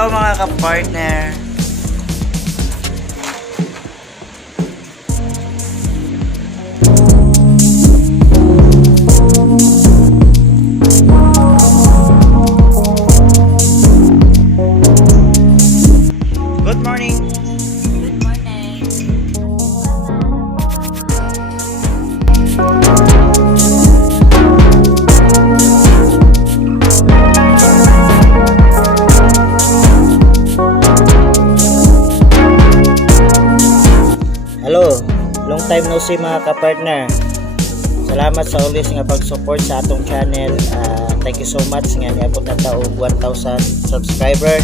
Hello mga ka-partner. Good morning. Good morning. Hello, long time no see mga ka-partner. Salamat sa always nga pag-support sa atong channel. Thank you so much nga niabot na ta og 1,000 subscriber.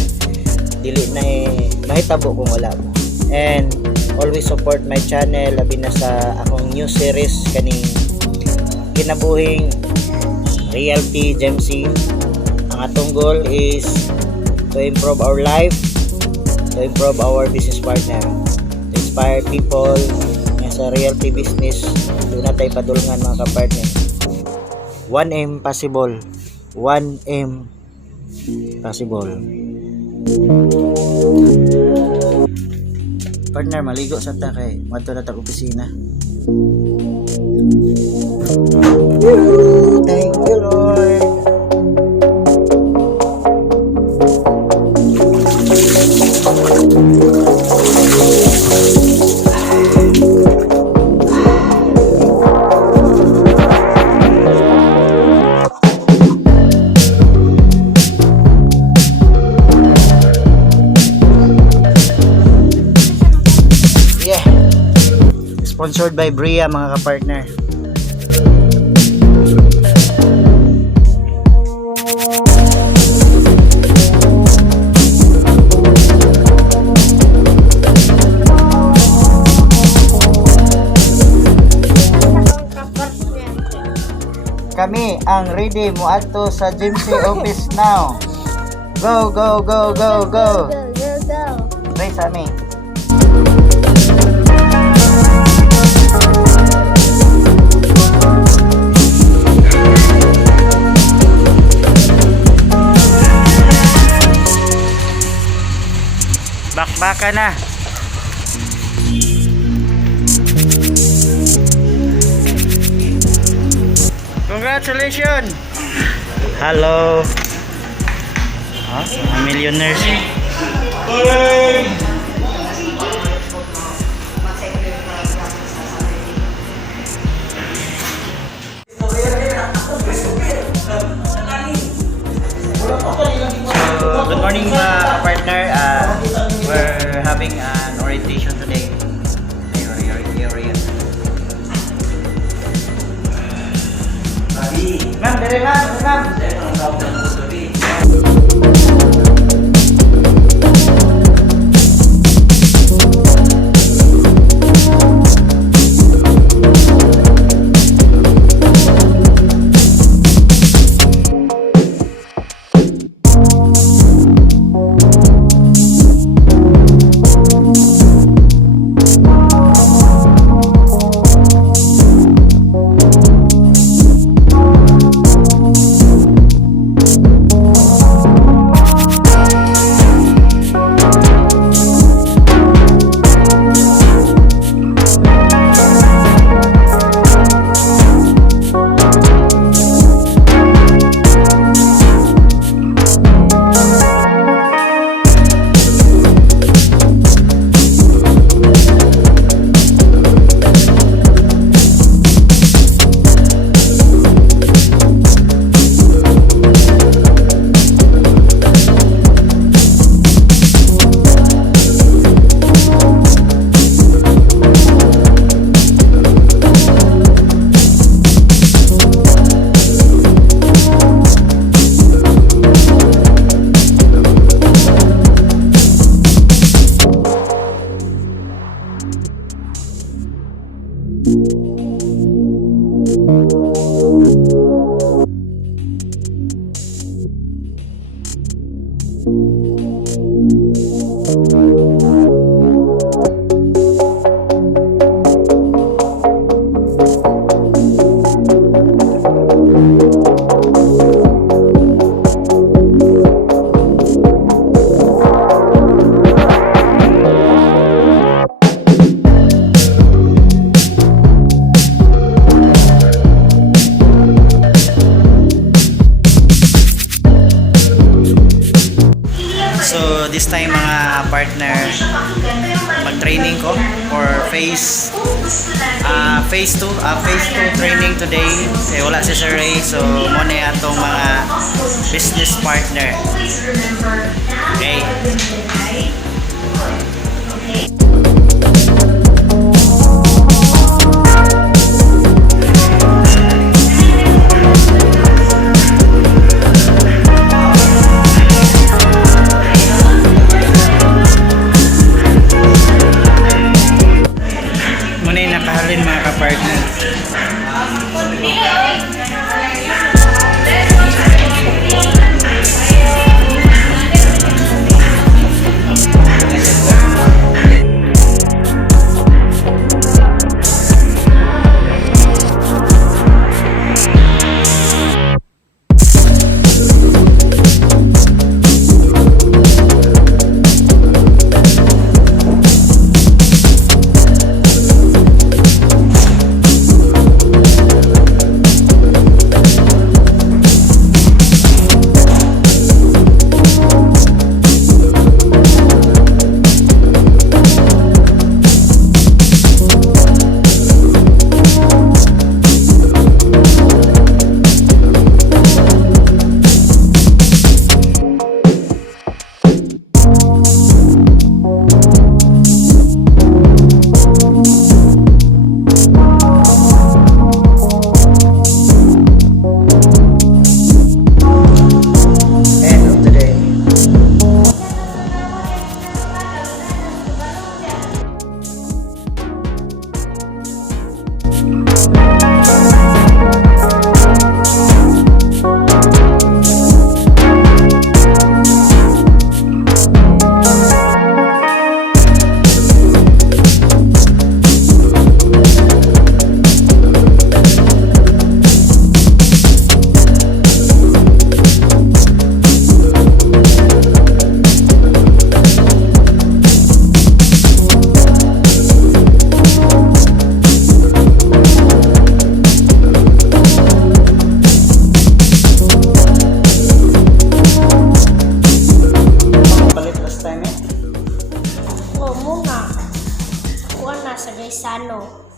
Dili na mahitabo kung wala mo. And always support my channel labi na sa akong new series kaning kinabuhing Realty Gemc. Ang atong goal is to improve our life, to improve our business partner, to inspire people nga sa realty business. Doon na tayo padulungan mga kapartner. 1M possible. 1M possible. Partner, maligo sa ta kay madto na ta opisina. Thank you Lord. Yeah. Sponsored by Bria mga kapartner. Kami ang ready mo adto sa Gemc office now. Go, go, go, go, go. Try sa amin. Bakbaka na. Congratulations. Hello. Mga millionaires. So, good morning mga partner. We're having an orientation today. Ma'am, dire ma'am. this time mga partner, mag-training ko for phase 2 training today. Kaya wala si Sir Ray, so muna atong mga business partner. Okay. Muna yung nakahalin mga kapartner. Sa Gaisano.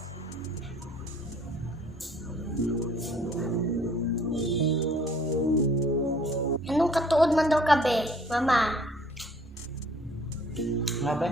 Anong katuod man daw kabe, mama? Nga ba?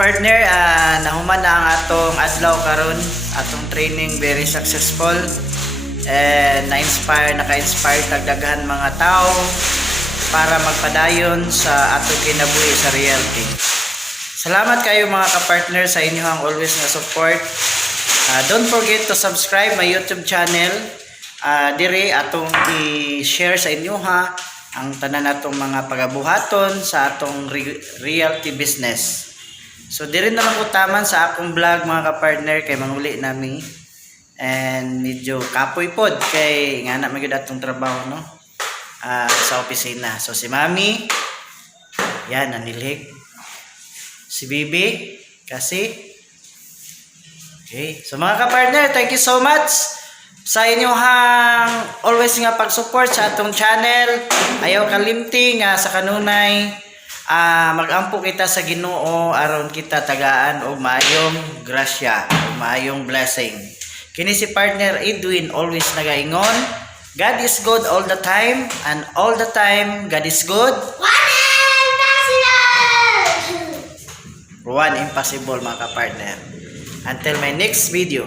Partner, nahuman na ang atong adlaw karon, atong training very successful and naka-inspire tagdaghan mga tao para magpadayon sa atong kinabuhi sa reality. Salamat kayo mga kapartner sa inyong always na support. Don't forget to subscribe my YouTube channel. Dire atong i-share sa inyo ang tanan natong mga pagabuhaton sa atong reality business. So dire na lang utaman sa akong vlog mga kapartner kay manguli nami and medyo kapoy pod kay nga na magyud atong trabaho no sa opisina. So si Mami yan nanilhig, si Bibi kasi okay. So mga kapartner, thank you so much sa inyong always nga pag-support sa atong channel. Ayaw kalimti nga sa kanunay magampo kita sa Ginoo aron kita tagaan og maayong grasya, og maayong blessing. Kini si partner Edwin always nagaingon, God is good all the time, and all the time God is good. One impossible mga kapartner. Until my next video.